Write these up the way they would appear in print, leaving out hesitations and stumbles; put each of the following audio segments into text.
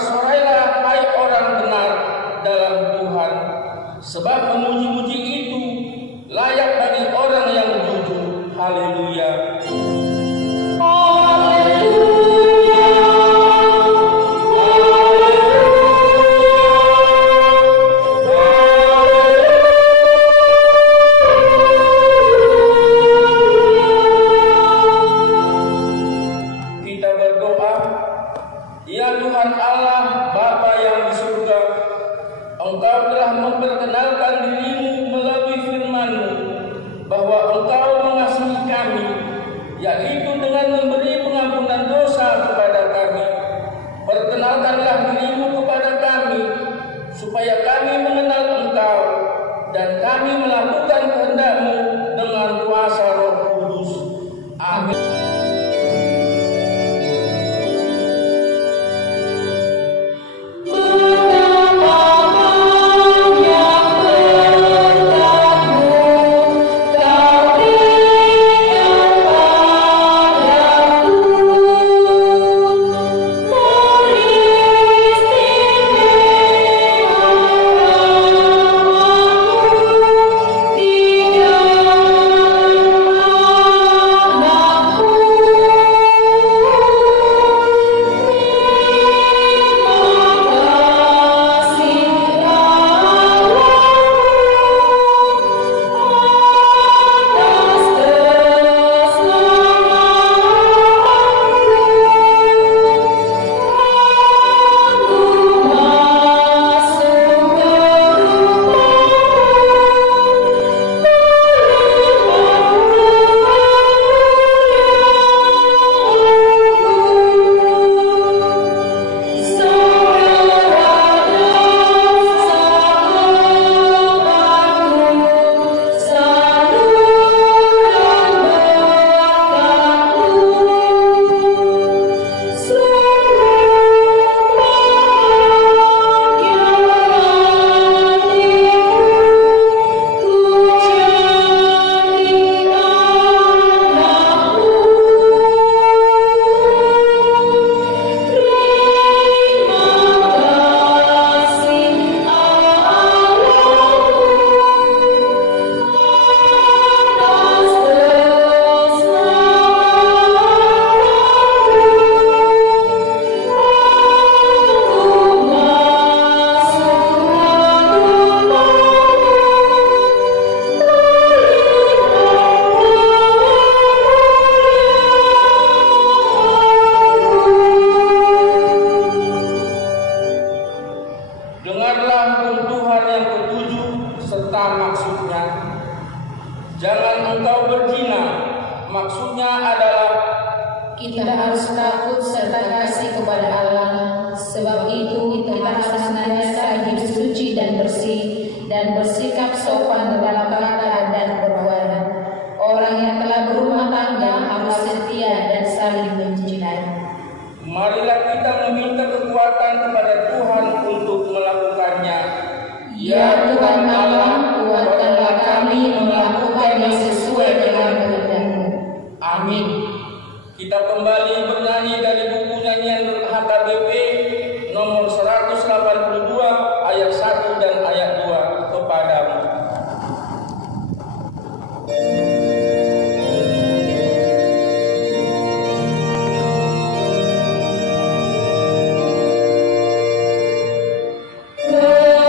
bersorak-sorailah hai orang benar dalam Tuhan, sebab memuji-muji itu layak bagi orang yang jujur. Haleluya. Supaya kami mengenal Engkau dan kami melakukan kehendak-Mu dengan kuasa Roh Kudus. Amin. Jangan engkau berzina. Maksudnya adalah kita harus takut serta kasih kepada Allah. Sebab itu kita harus senantiasa hidup suci dan bersih dan bersikap sopan dalam kata dan perbuatan. Orang yang telah berumah tangga harus setia dan saling mencintai. Marilah kita meminta kekuatan kepada Tuhan untuk melakukannya. Ya Tuhan Allah, kuatkanlah kami melakukannya sesuai dengan kehendak-Mu. Amin. Kita kembali bernyanyi dari buku nyanyian HKBP nomor 182 ayat 1 dan ayat 2 kepadamu. Curahkan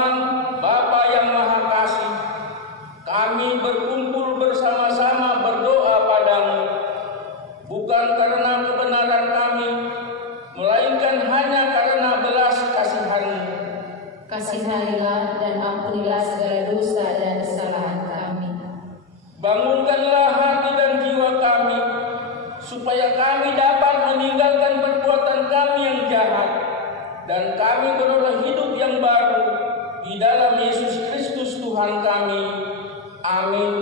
Tuhan, Bapa yang Maha Kasih, kami berkumpul bersama-sama berdoa padamu, bukan karena kebenaran kami, melainkan hanya karena belas kasihan-Mu. Kasihanilah dan ampunilah segala dosa dan kesalahan kami. Bangunkanlah hati dan jiwa kami, supaya kami dapat meninggalkan perbuatan kami yang jahat, dan kami beroleh hidup yang baru di dalam Yesus Kristus Tuhan kami. Amin.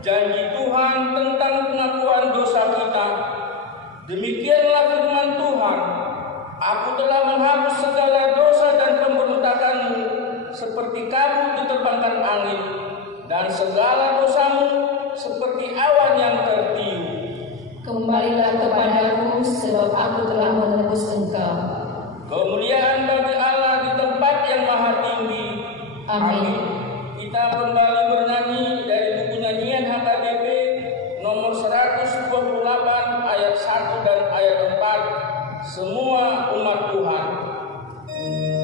Janji Tuhan tentang pengakuan dosa kita. Demikianlah firman Tuhan, Aku telah menghapus segala dosa dan pemberontakanmu seperti kabut diterbangkan angin, dan segala dosamu seperti awan yang tertiup. Kembalilah kepadaku, sebab aku telah menebus engkau. Kemuliaan bagi Allah di tempat yang maha tinggi. Amin. Kita kembali bernyanyi dari buku nyanyian HKBP nomor 128 ayat 1 dan ayat 4. Semua umat Tuhan. Amin.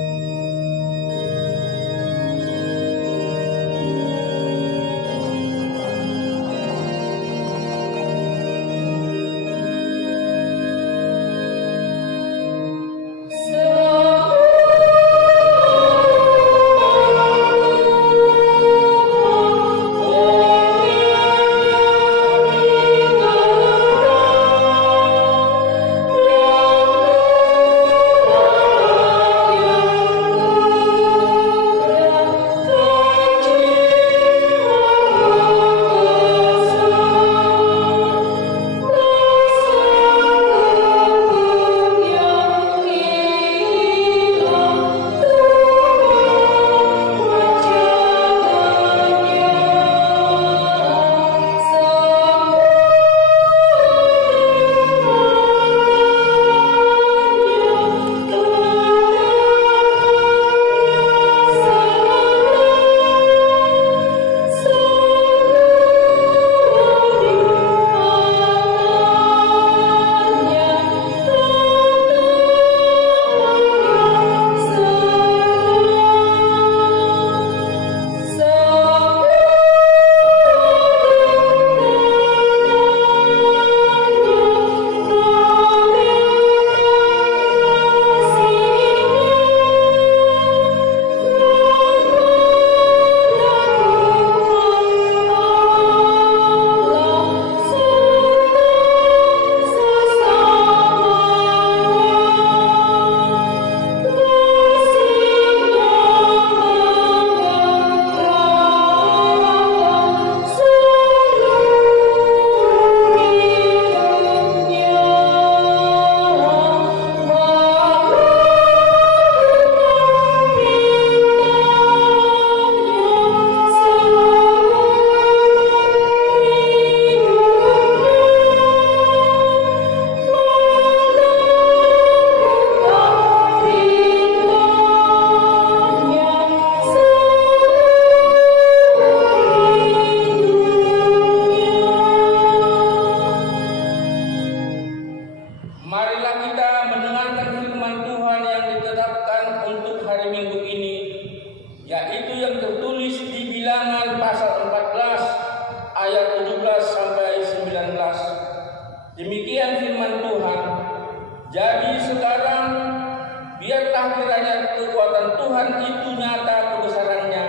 kiranya kekuatan Tuhan itu nyata kebesarannya,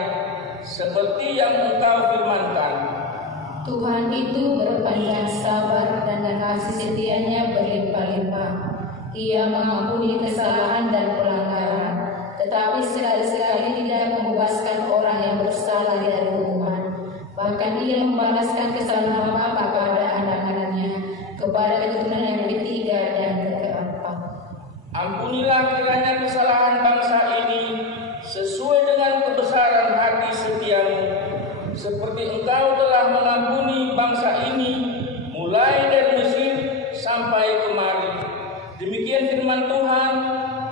seperti yang Engkau firmankan. Tuhan itu berpanjang sabar dan kasih setianya berlimpah-limpah. Ia mengampuni kesalahan dan pelanggaran, tetapi sekali-sekali tidak membebaskan orang yang bersalah dari hukuman. Bahkan ia membalaskan kesalahan Bapa kepada anak-anaknya, kepada keturunan yang ketiga dan keempat. Ampunilah kiranya kesalahan bangsa ini sesuai dengan kebesaran hati setiamu, seperti Engkau telah mengampuni bangsa ini mulai dari Mesir sampai kemari. Demikian firman Tuhan.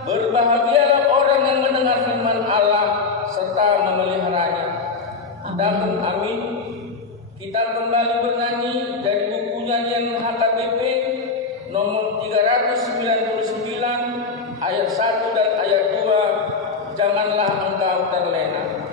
Berbahagialah orang yang mendengar firman Allah serta memeliharanya. Dan amin. Kita kembali bernyanyi dari buku nyanyian HKBP nomor 399 ayat 1 dan ayat 2. Janganlah engkau terlena.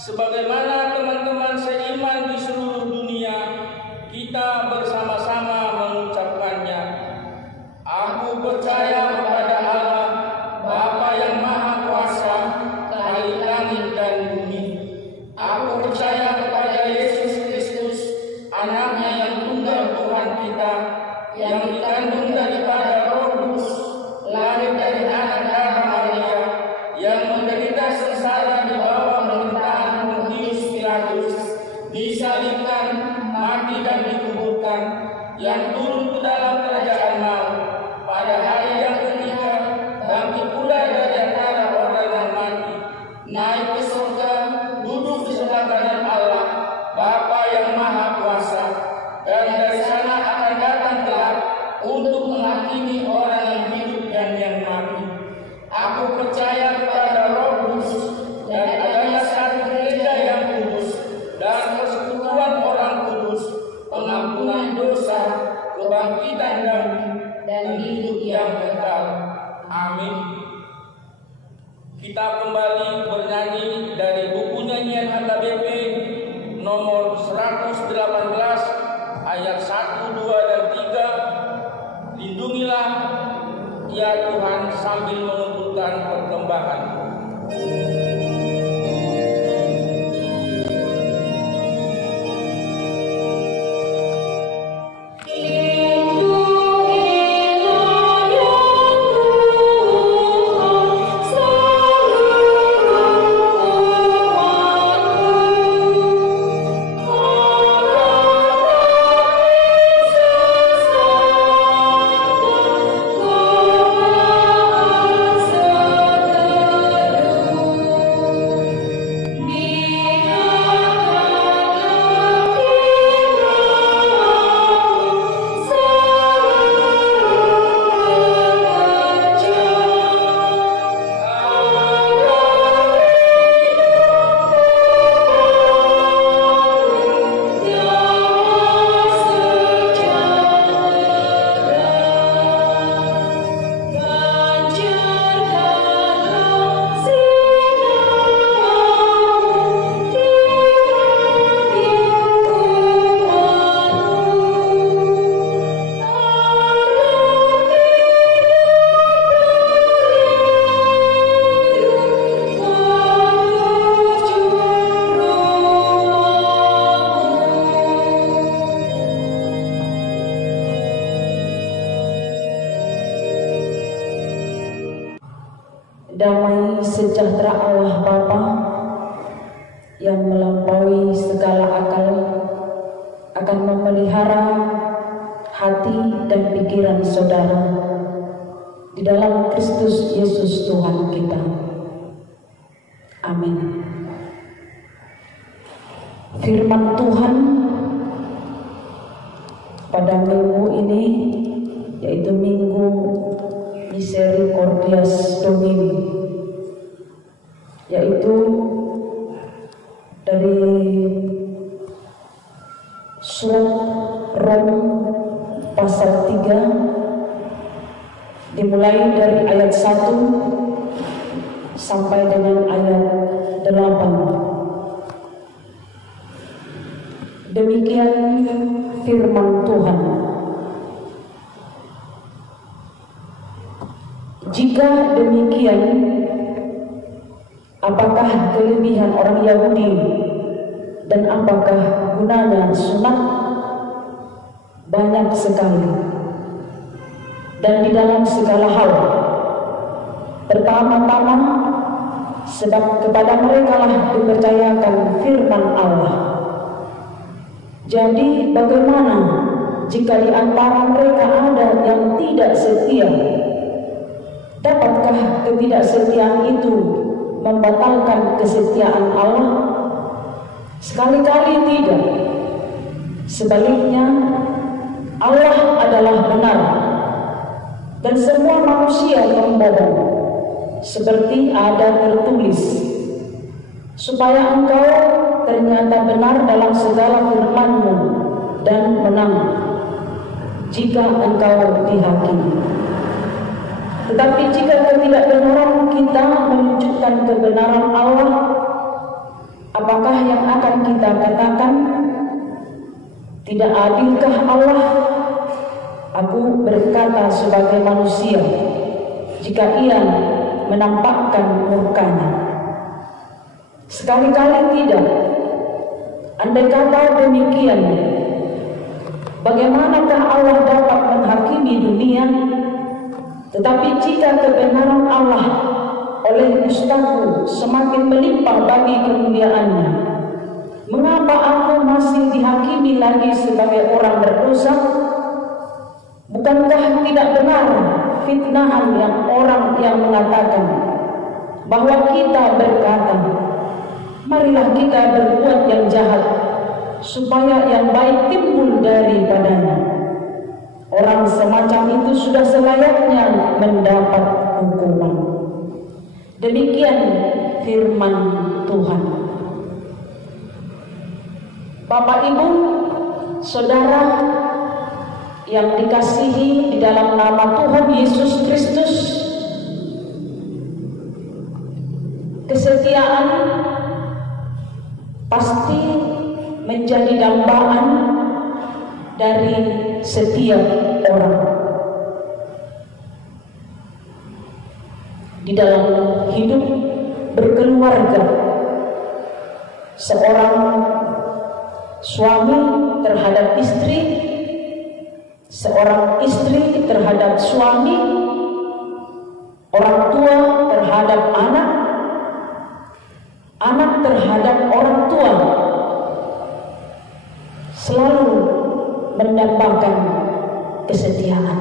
Sebagaimana teman-teman seiman di seluruh dunia, kita bersama-sama mengucapkannya. Aku percaya kepada Allah, Bapa yang Maha Kuasa, Khalik langit dan bumi. Aku percaya kepada Yesus Kristus, Anaknya yang tunggal Tuhan kita, yang dikandung daripada Roh Kudus, lahir dari anak darah Maria, yang menderita sengsara di bawah pemerintahan Pontius Pilatus, disalibkan, mati dan dikuburkan, yang turun ke dalam kerajaan maut, pada hari yang ketiga bangkit pula dari antara orang yang mati, naik ke surga, duduk di sebelah kanan Allah, Bapa yang Maha Kuasa, dan dari sana akan datang kelak untuk menghakimi orang yang hidup dan yang mati. Aku percaya kepada Roh Kudus dan adanya satu gereja yang kudus dan persekutuan orang 18 ayat 1, 2, dan 3. Lindungilah ya Tuhan sambil mengumpulkan perkembangan. Damai sejahtera Allah Bapa yang melampaui segala akal akan memelihara hati dan pikiran saudara di dalam Kristus Yesus Tuhan kita. Amin. Firman Tuhan pada minggu ini, yaitu Minggu Misericordias Domini, yaitu dari surat Rom pasal 3, dimulai dari ayat 1 sampai dengan ayat 8. Demikian firman Tuhan. Jika demikian, apakah kelebihan orang Yahudi dan apakah gunanya sunat? Banyak sekali, dan di dalam segala hal. Pertama-tama, sebab kepada mereka lah dipercayakan firman Allah. Jadi bagaimana jika di antara mereka ada yang tidak setia? Dapatkah ketidaksetiaan itu membatalkan kesetiaan Allah? Sekali-kali tidak. Sebaliknya, Allah adalah benar dan semua manusia membohong, seperti ada tertulis, supaya engkau ternyata benar dalam segala firman-Mu dan menang jika engkau dihakimi. Tetapi jika ketidakbenaran kita menunjukkan kebenaran Allah, apakah yang akan kita katakan? Tidak adilkah Allah? Aku berkata sebagai manusia, jika Ia menampakkan murkanya. Sekali-kali tidak. Andai kata demikian, bagaimanakah Allah dapat menghakimi dunia? Tetapi jika kebenaran Allah oleh dustaku semakin melimpah bagi kemuliaannya, mengapa aku masih dihakimi lagi sebagai orang berdosa? Bukankah tidak benar fitnahan yang orang yang mengatakan bahwa kita berkata, marilah kita berbuat yang jahat supaya yang baik timbul daripadanya. Orang semacam itu sudah selayaknya mendapat hukuman. Demikian firman Tuhan. Bapak Ibu, saudara yang dikasihi di dalam nama Tuhan Yesus Kristus, kesetiaan pasti menjadi dambaan dari setiap orang di dalam hidup berkeluarga. Seorang suami terhadap istri, seorang istri terhadap suami, orang tua terhadap anak, anak terhadap orang tua, selalu mendambakan kesetiaan.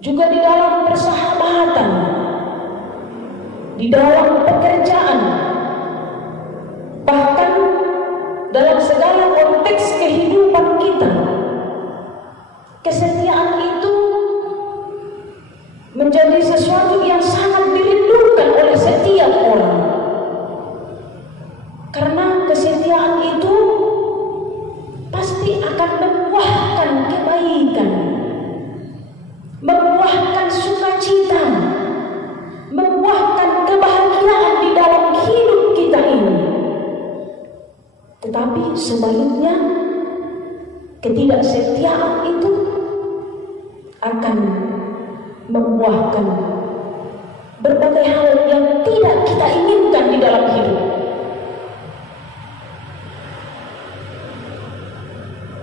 Juga di dalam persahabatan, di dalam pekerjaan, bahkan dalam segala konteks kehidupan kita, kesetiaan itu menjadi sesuatu yang sangat dirindukan oleh setiap orang. Karena kesetiaan itu pasti akan membuahkan kebaikan, membuahkan sukacita, membuahkan kebahagiaan di dalam hidup kita ini. Tetapi sebaliknya, ketidaksetiaan itu akan membuahkan berbagai hal yang tidak kita inginkan di dalam hidup.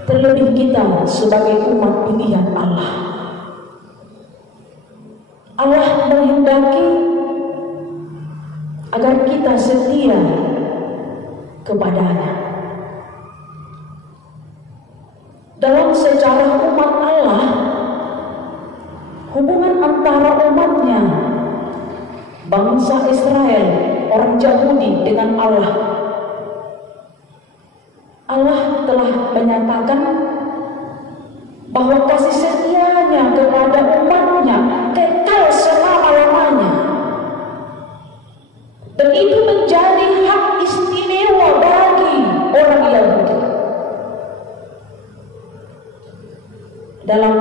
Terlebih kita sebagai umat pilihan Allah. Allah menghendaki agar kita setia kepadanya. Dalam sejarah umat Allah, hubungan antara umatnya, bangsa Israel, orang Yahudi dengan Allah telah menyatakan bahwa kasih setianya kepada umatnya kekal selama-lamanya. Dan itu menjadi hak istimewa bagi orang Yahudi. Dalam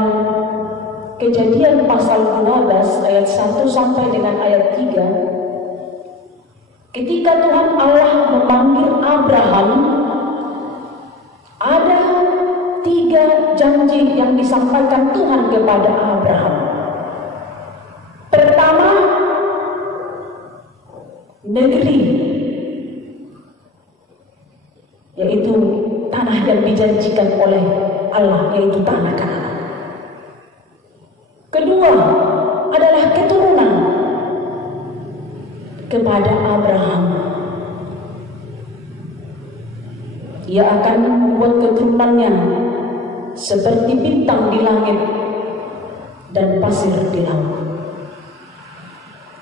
Kejadian pasal 12 ayat 1 sampai dengan ayat 3, ketika Tuhan Allah memanggil Abraham, ada 3 janji yang disampaikan Tuhan kepada Abraham. Pertama, negeri, yaitu tanah yang dijanjikan oleh Allah, yaitu tanah Kanaan. Kedua adalah keturunan kepada Abraham. Ia akan membuat keturunannya seperti bintang di langit dan pasir di laut.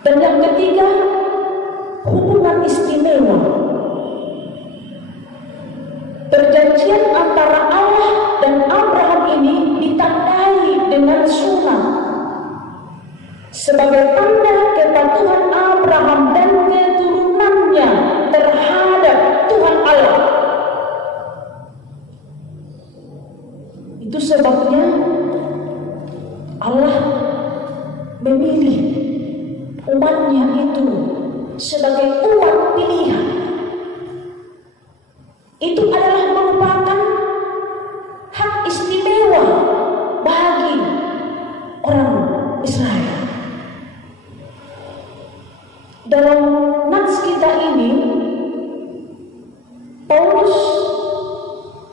Dan yang ketiga, hubungan istimewa. Perjanjian antara Allah dan Abraham ini ditandai dengan sunat sebagai tanda kepatuhan Abraham dan keturunannya terhadap Tuhan Allah. Itu sebabnya Allah memilih umatnya itu sebagai umat pilihan. Itu adalah merupakan hak istimewa bagi orang Israel. Dalam nats kita ini, Paulus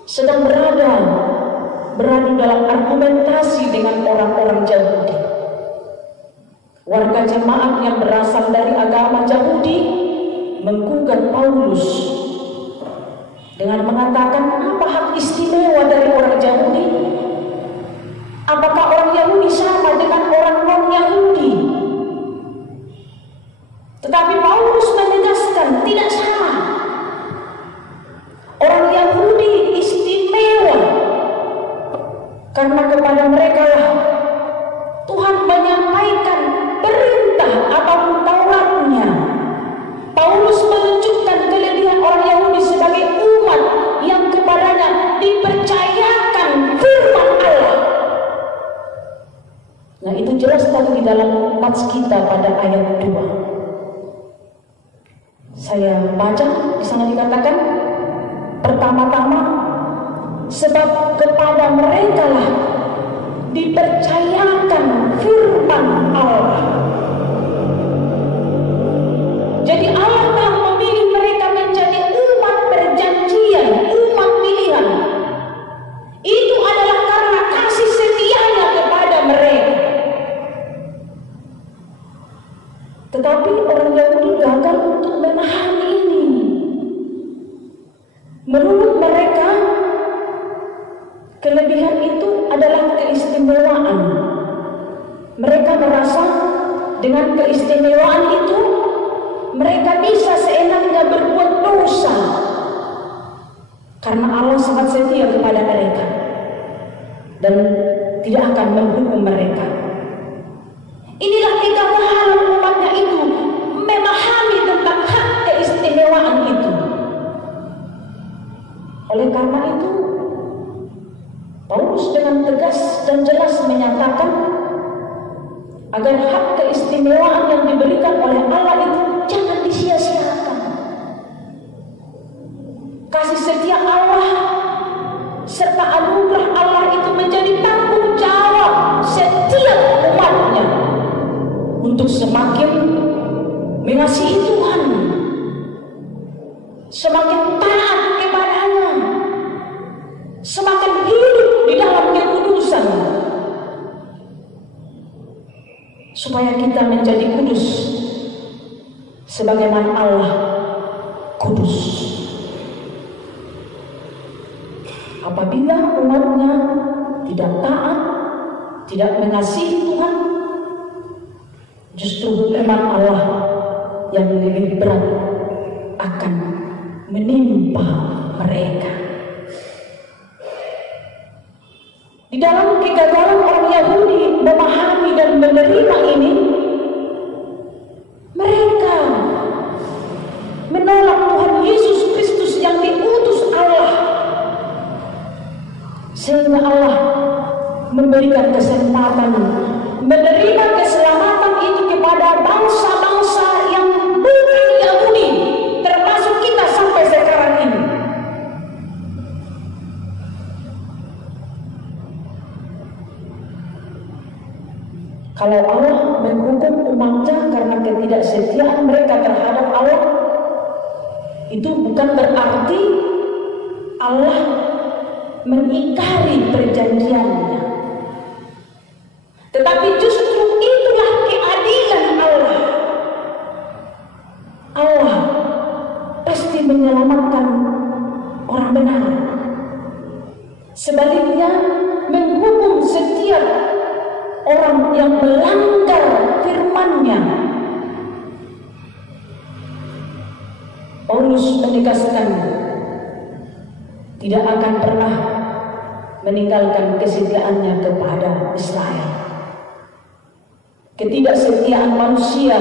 sedang beradu dalam argumentasi dengan orang-orang Yahudi. Warga jemaat yang berasal dari agama Yahudi menggugat Paulus dengan mengatakan, apa hak istimewa dari orang Yahudi? Apakah orang Yahudi sama dengan orang non-Yahudi? Tetapi Paulus menegaskan tidak sama. Orang Yahudi istimewa karena kepada mereka lah Tuhan menyampaikan perintah ataupun Tauratnya. Paulus menunjukkan kelebihan orang Yahudi sebagai umat yang kepadanya dipercayakan firman Allah. Nah, itu jelas tadi di dalam nats kita pada ayat 2. Saya baca, di sana dikatakan, Pertama-tama, sebab kepada mereka lah dipercayakan firman Allah. Jadi Allah telah memilih mereka menjadi umat perjanjian, umat pilihan. Itu adalah karena kasih setianya kepada mereka. Tetapi orang Yahudi gagal untuk memahami ini. Menurut mereka, kelebihan itu adalah keistimewaan. Mereka merasa dengan keistimewaan itu mereka bisa seenaknya berbuat dosa karena Allah sangat setia kepada mereka dan tidak akan menghukum mereka. Inilah kegagalan umatnya itu memahami tentang hak keistimewaan itu. Oleh karena itu, Paulus dengan tegas dan jelas menyatakan agar hak keistimewaan yang diberikan oleh Allah itu jangan disia-siakan. Kasih setia Allah serta anugerah Allah itu menjadi tanggung jawab setiap umatnya untuk semakin mengasihi Tuhan, semakin taat kepadanya, semakin hidup di dalam kekudusan, supaya kita menjadi kudus sebagaimana Allah kudus. Apabila umatnya tidak taat, tidak mengasihi Tuhan, justru hukuman Allah yang lebih berat akan menimpa mereka. Di dalam kegagalan orang Yahudi memahami dan menerima ini, mereka menolak Tuhan Yesus Kristus yang diutus Allah, sehingga Allah memberikan kesempatan menerima keselamatan itu kepada bangsa-bangsa yang bukan Yahudi, termasuk kita sampai sekarang ini. Kalau Allah menghukum umatnya karena ketidaksetiaan mereka terhadap Allah, itu bukan berarti Allah mengingkari perjanjiannya. Tetapi justru itulah keadilan Allah. Allah pasti menyelamatkan orang benar. Sebaliknya, menghukum setiap orang yang melanggar firman-Nya. Paulus menegaskan tidak akan pernah meninggalkan kesetiaannya kepada Israel. Ketidaksetiaan manusia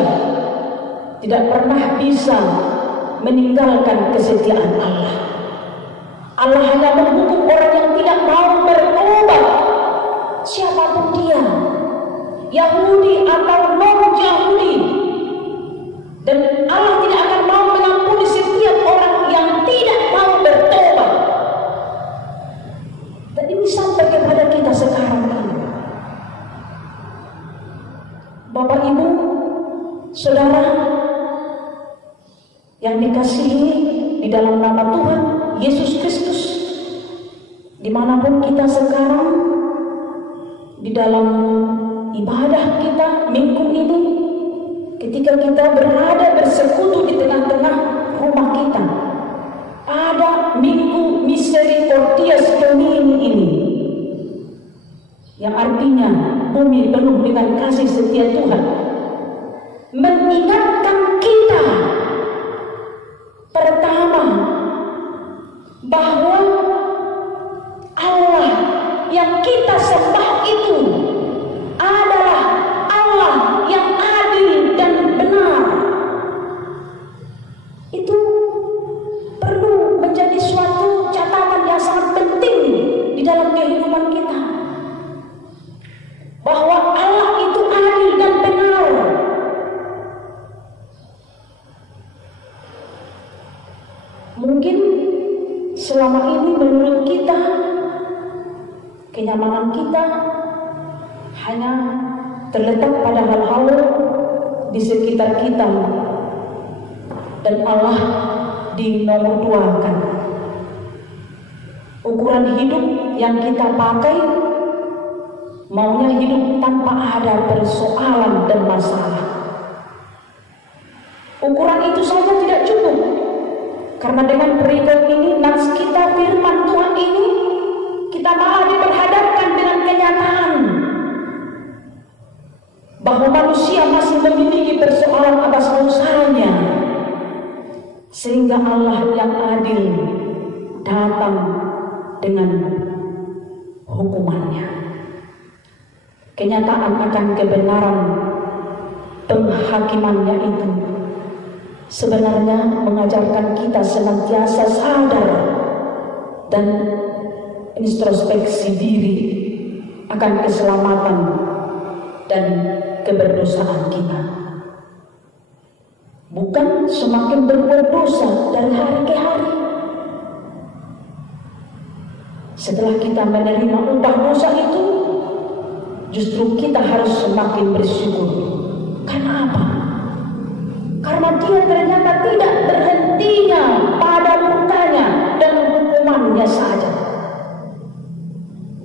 tidak pernah bisa meninggalkan kesetiaan Allah. Allah hanya menghukum orang yang tidak mau bertobat, siapapun dia, Yahudi atau non-Yahudi. Dan Allah tidak akan mau mengampuni setiap orang yang tidak mau bertobat. Dan ini sampai kepada kita sekarang ini. Bapak, Ibu, Saudara yang dikasihi di dalam nama Tuhan Yesus Kristus, dimanapun kita sekarang, di dalam ibadah kita minggu ini, ketika kita berada bersekutu di tengah-tengah rumah kita, pada minggu Misericordias Domini ini, yang artinya bumi penuh dengan kasih setia Tuhan, mengingatkan kita pertama bahwa Allah yang kita sembah itu adalah Allah yang adil dan benar. Itu perlu menjadi suatu catatan yang sangat penting di dalam kehidupan kita, bahwa Allah itu adil dan benar. Mungkin kenyamanan kita hanya terletak pada hal-hal di sekitar kita, dan Allah dinomorduakan. Ukuran hidup yang kita pakai maunya hidup tanpa ada persoalan dan masalah. Ukuran itu saja tidak cukup, karena dengan perikop ini, nats kita, firman Tuhan ini, kita malah diperhadapkan dengan kenyataan bahwa manusia masih memiliki persoalan atas dosanya, sehingga Allah yang adil datang dengan hukumannya. Kenyataan akan kebenaran penghakimannya itu sebenarnya mengajarkan kita senantiasa sadar dan introspeksi diri akan keselamatan dan keberdosaan kita. Bukan semakin berbuat dosa dari hari ke hari. Setelah kita menerima upah dosa itu, justru kita harus semakin bersyukur. Karena apa? Karena Dia ternyata tidak berhentinya pada murkanya dan hukumannya saja,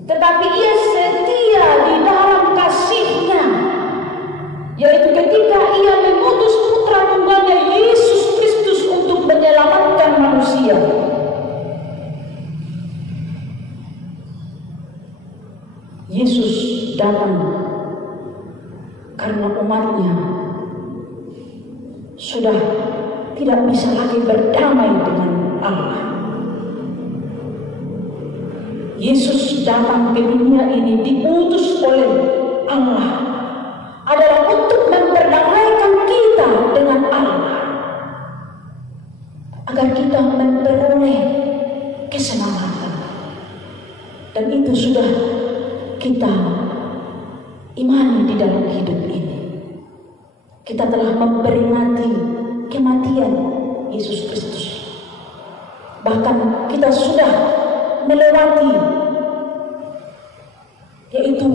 tetapi Ia setia di dalam kasih-Nya, yaitu ketika Ia mengutus putra tunggalnya Yesus Kristus untuk menyelamatkan manusia. Yesus datang karena umatnya sudah tidak bisa lagi berdamai dengan Allah. Yesus datang ke dunia ini diutus oleh Allah adalah untuk memperdamaikan kita dengan Allah, agar kita memperoleh keselamatan. Dan itu sudah kita imani di dalam hidup ini. Kita telah memperingati kematian Yesus Kristus. Bahkan kita sudah melewati, yaitu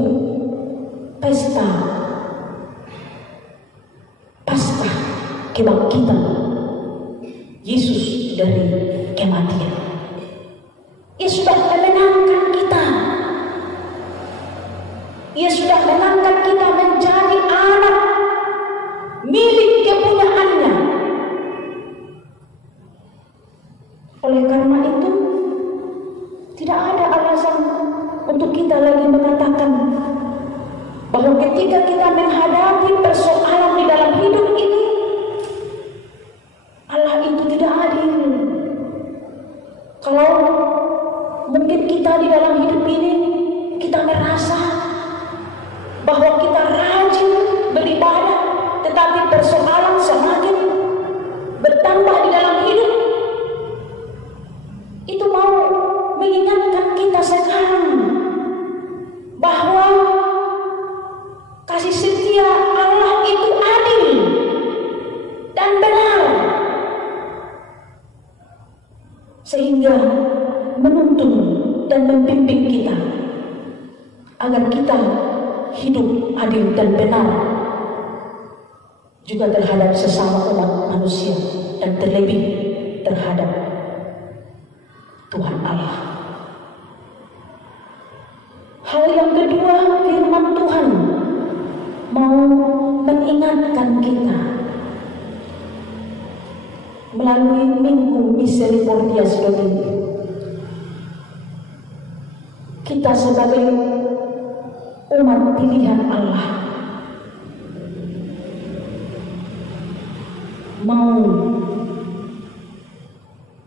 pesta Paskah kebangkitan Yesus dari kematian. Ia sudah memenangkan kita. Ia sudah mengangkat kita menjadi anak milik kepunyaannya. Oleh karena itu, tidak ada alasan untuk kita lagi mengatakan bahwa ketika kita menghadapi persoalan di dalam hidup ini, Allah itu tidak adil. Kalau mungkin kita di dalam hidup ini, kita merasa bahwa kita rajin beribadah, tetapi persoalan semakin bertambah di dalam hidup. Itu mau mengingatkan kita sekarang bahwa kasih setia Allah itu adil dan benar, sehingga menuntun dan membimbing kita agar kita hidup adil dan benar juga terhadap sesama umat manusia, dan terlebih terhadap Tuhan Allah. Hal yang kedua, firman Tuhan mau mengingatkan kita melalui Minggu Misericordias Domini. Kita sebagai umat pilihan Allah mau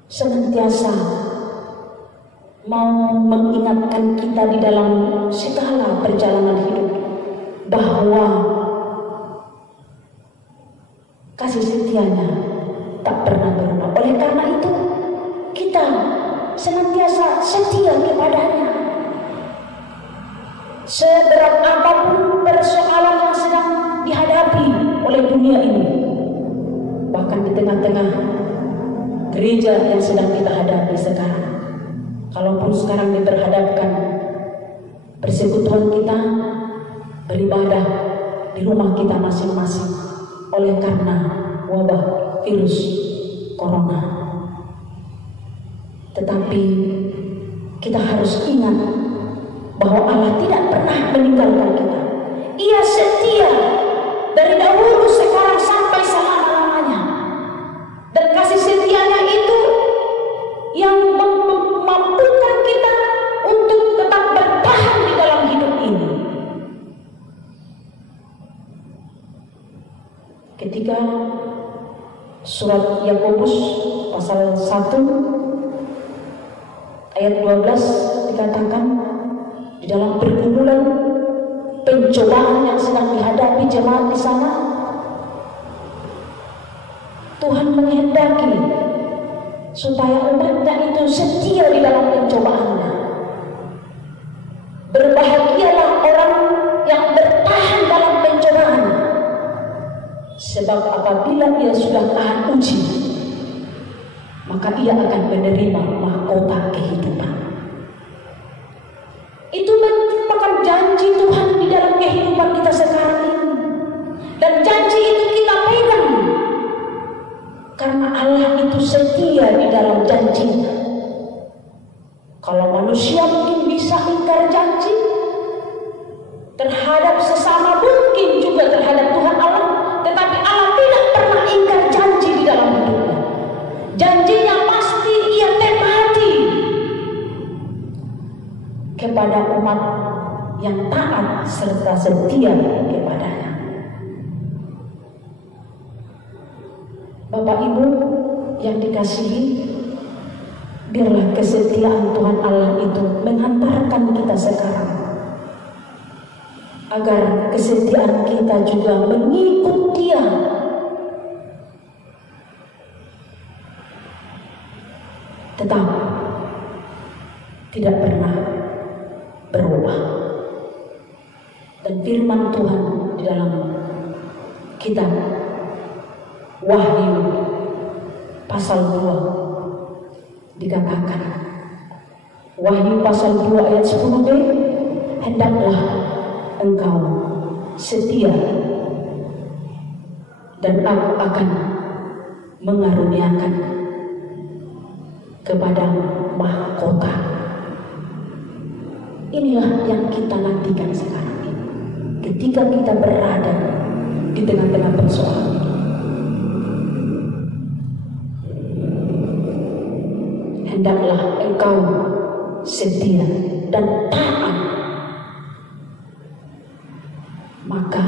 senantiasa mau mengingatkan kita di dalam segala perjalanan hidup bahwa kasih setianya tak pernah berubah. Oleh karena itu, kita senantiasa setia kepadanya. Seberat apapun persoalan yang sedang dihadapi oleh dunia ini, bahkan di tengah-tengah gereja yang sedang kita hadapi sekarang, kalaupun sekarang diperhadapkan persekutuan kita, beribadah di rumah kita masing-masing oleh karena wabah virus corona. Tetapi kita harus ingat bahwa Allah tidak pernah meninggalkan kita. Ia setia dari dahulu, sekarang, sampai selama-lamanya. Dan kasih setianya itu yang memampukan kita untuk tetap bertahan di dalam hidup ini. Ketika surat Yakobus pasal 1 ayat 12 dikatakan, di dalam pergumulan pencobaan yang sedang dihadapi jemaat di sana, Tuhan menghendaki supaya umatnya itu setia di dalam pencobaannya. Berbahagialah orang yang bertahan dalam pencobaan, sebab apabila ia sudah tahan uji, maka ia akan menerima mahkota kehidupan. Itu merupakan janji Tuhan di dalam kehidupan kita sekarang ini. Dan janji itu kita pegang, karena Allah itu setia di dalam janjinya. Kalau manusia mungkin bisa ingkar janji terhadap sesama, mungkin juga terhadap Tuhan Allah, tetapi Allah tidak pernah ingkar janji di dalam hidupnya. Janjinya pasti ia tepati kepada umat yang taat serta setia kepadanya. Bapak Ibu yang dikasihi, biarlah kesetiaan Tuhan Allah itu menghantarkan kita sekarang, agar kesetiaan kita juga mengikut Dia. Tetap tidak pernah berubah. Dan firman Tuhan di dalam kitab Wahyu pasal 2 dikatakan, Wahyu pasal 2 ayat 10b, hendaklah engkau setia dan aku akan mengaruniakan kepada mahkota. Inilah yang kita nantikan sekarang ini, ketika kita berada di tengah-tengah persoalan. Hendaklah engkau setia dan taat, maka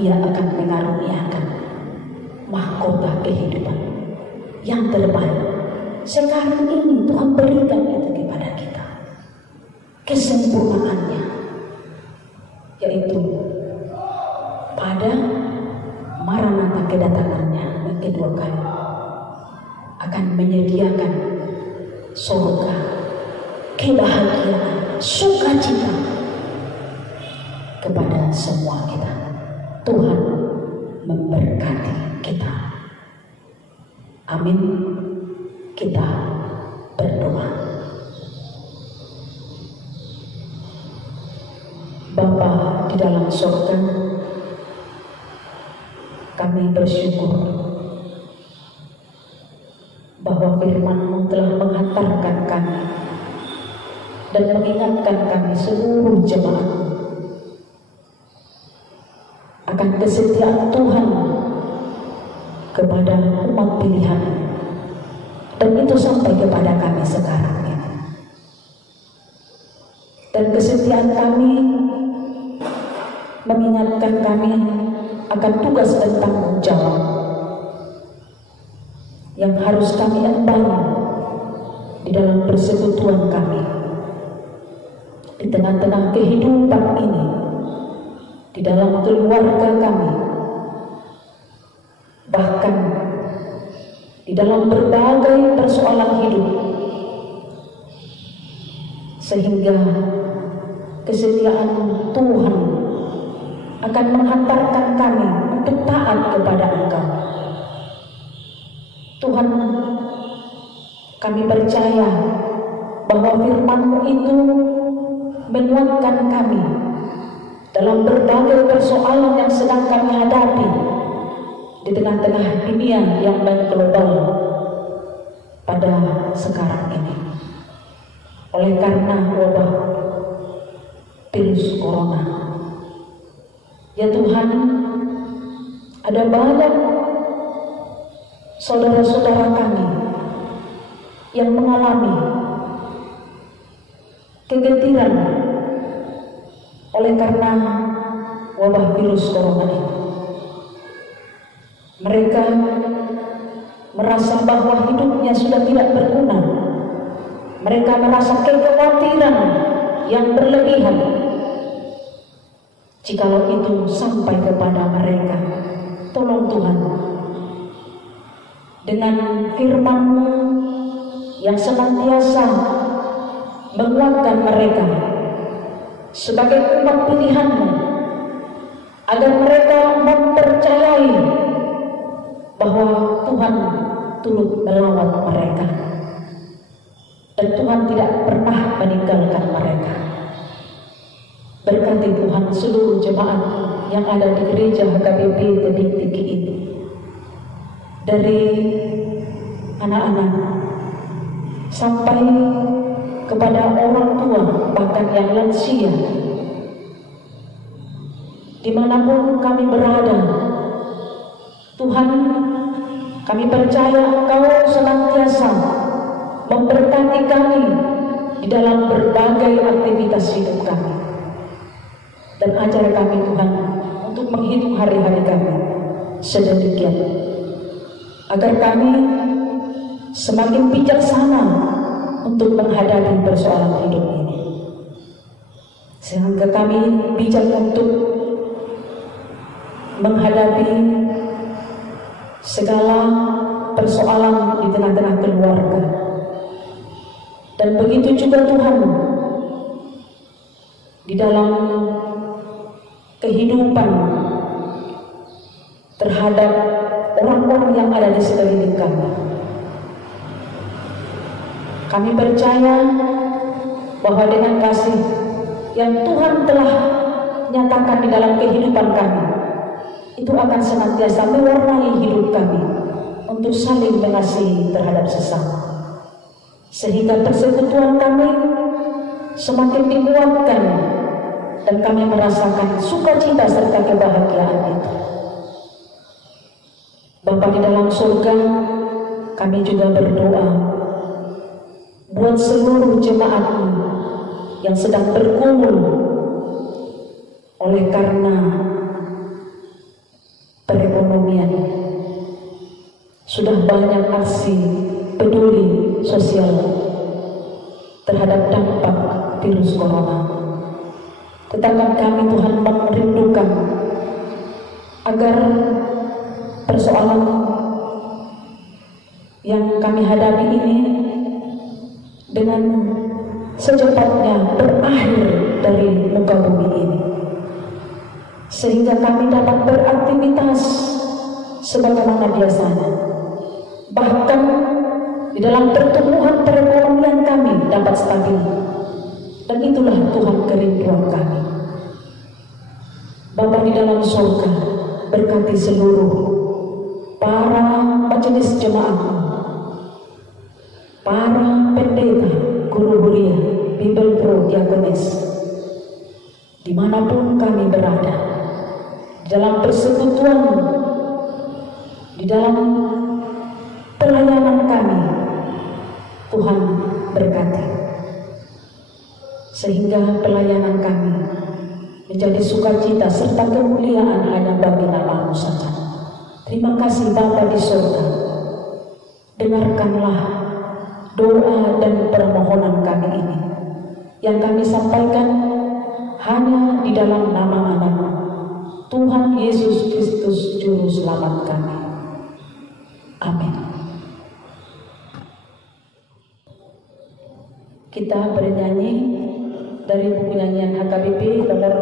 ia akan mengaruniakan mahkota kehidupan yang terbaik. Sekarang ini Tuhan berikan itu kepada kita, kesempurnaannya, yaitu pada Maranatha kedatangannya yang kedua kali akan menyediakan surga, kebahagiaan, sukacita kepada semua kita. Tuhan memberkati kita. Amin. Kita berdoa. Bapa di dalam surga, kami bersyukur bahwa firman-Mu telah menghantarkan kami dan mengingatkan kami seluruh jemaat akan kesetiaan Tuhan kepada umat pilihan, dan itu sampai kepada kami sekarang ini. Dan kesetiaan kami mengingatkan kami akan tugas dan tanggung jawab yang harus kami emban di dalam persekutuan kami, di tengah-tengah kehidupan ini, di dalam keluarga kami, bahkan di dalam berbagai persoalan hidup, sehingga kesetiaan Tuhan akan menghantarkan kami untuk taat kepada Engkau. Tuhan, kami percaya bahwa firman-Mu itu menguatkan kami dalam berbagai persoalan yang sedang kami hadapi di tengah-tengah dunia yang mengglobal pada sekarang ini. Oleh karena wabah virus corona, ya Tuhan, ada banyak saudara-saudara kami yang mengalami kegetiran oleh karena wabah virus corona ini. Mereka merasa bahwa hidupnya sudah tidak berguna. Mereka merasa kekhawatiran yang berlebihan. Jikalau itu sampai kepada mereka, tolong Tuhan, dengan firman-Mu yang senantiasa menguatkan mereka sebagai umat pilihan-Mu, agar mereka mempercayai bahwa Tuhan turut melawat mereka dan Tuhan tidak pernah meninggalkan mereka. Berkati Tuhan seluruh jemaat yang ada di gereja HKBP Tebing Tinggi ini, dari anak-anak sampai kepada orang tua, bahkan yang lansia, dimanapun kami berada. Tuhan, kami percaya Engkau senantiasa memberkati kami di dalam berbagai aktivitas hidup kami, dan ajar kami Tuhan untuk menghitung hari-hari kami sedemikian agar kami semakin bijaksana untuk menghadapi persoalan hidup ini, sehingga kami bijak untuk menghadapi segala persoalan di tengah-tengah keluarga. Dan begitu juga Tuhan, di dalam kehidupan terhadap orang-orang yang ada di sekeliling kami. Kami percaya bahwa dengan kasih yang Tuhan telah nyatakan di dalam kehidupan kami, itu akan senantiasa mewarnai hidup kami untuk saling mengasihi terhadap sesama, sehingga persekutuan kami semakin dikuatkan dan kami merasakan sukacita serta kebahagiaan itu. Bapa di dalam surga, kami juga berdoa buat seluruh jemaat-Mu yang sedang bergumul oleh karena perekonomian. Sudah banyak aksi peduli sosial terhadap dampak virus corona. Tetapi kami Tuhan merindukan agar persoalan yang kami hadapi ini dengan secepatnya berakhir dari muka bumi ini, sehingga kami dapat beraktivitas sebagaimana biasanya. Bahkan di dalam pertumbuhan perekonomian kami dapat stabil, dan itulah Tuhan kerinduan kami. Bapa di dalam surga, berkati seluruh para majelis jemaat, para pendeta, guru kuliah, Bible Pro, Diakonis, dimanapun kami berada, dalam persekutuan, di dalam pelayanan kami, Tuhan berkati, sehingga pelayanan kami menjadi sukacita serta kemuliaan hanya bagi nama-Mu saja. Terima kasih Bapa di surga, dengarkanlah doa dan permohonan kami ini yang kami sampaikan hanya di dalam nama Anak-Mu, Tuhan Yesus Kristus Juru Selamat kami. Amin. Kita bernyanyi dari buku nyanyian HKBP nomor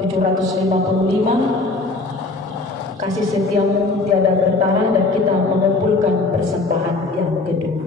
755, Kasih Setiamu Tiada Bertara, dan kita mengumpulkan persembahan yang kedua.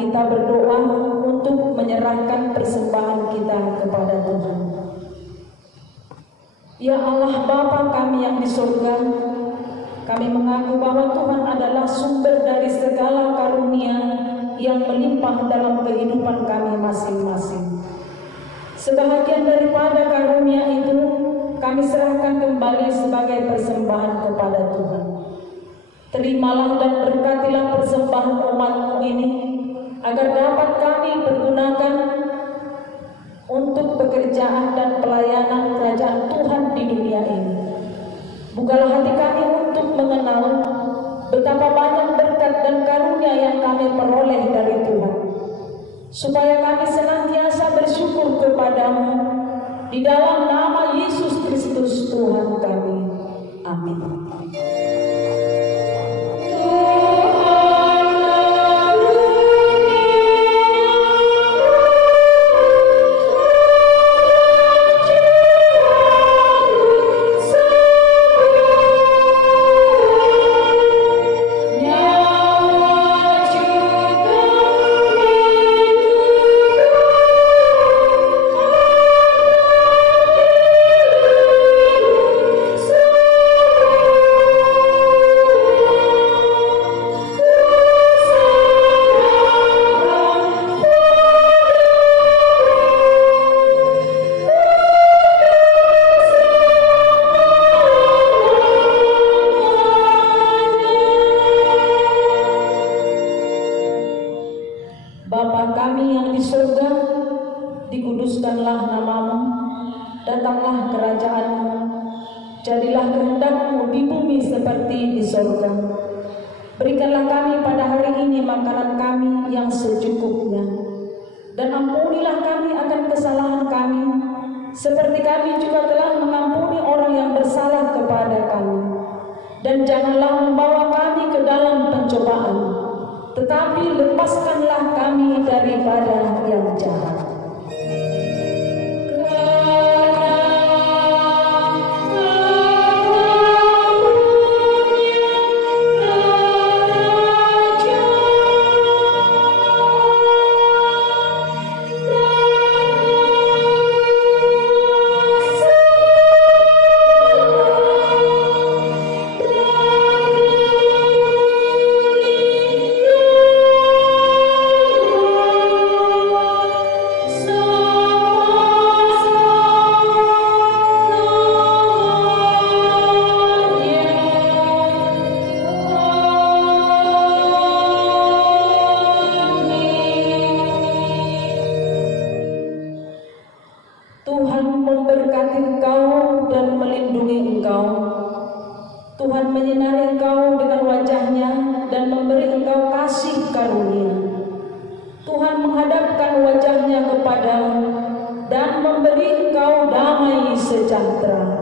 kita berdoa untuk menyerahkan persembahan kita kepada Tuhan. Ya Allah Bapa kami yang di surga, kami mengaku bahwa Tuhan adalah sumber dari segala karunia yang melimpah dalam kehidupan kami masing-masing. Sebahagian daripada karunia itu kami serahkan kembali sebagai persembahan kepada Tuhan. Terimalah dan berkatilah persembahan umat-Mu ini, agar dapat kami pergunakan untuk pekerjaan dan pelayanan kerajaan Tuhan di dunia ini. Bukalah hati kami untuk mengenal betapa banyak berkat dan karunia yang kami peroleh dari Tuhan, supaya kami senantiasa bersyukur kepada-Mu di dalam nama Yesus Kristus Tuhan kami. Amin. Bapa kami yang di surga, dikuduskanlah nama-Mu, datanglah kerajaan-Mu, jadilah kehendak-Mu di bumi seperti di surga. Berikanlah kami pada hari ini makanan kami yang secukupnya, dan ampunilah kami akan kesalahan kami, seperti kami juga telah mengampuni orang yang bersalah kepada kami. Dan janganlah membawa kami ke dalam pencobaan, tetapi lepaskanlah kami daripada yang jahat. Tuhan memberkati engkau dan melindungi engkau. Tuhan menyinari engkau dengan wajah-Nya dan memberi engkau kasih karunia. Tuhan menghadapkan wajah-Nya kepadamu dan memberi engkau damai sejahtera.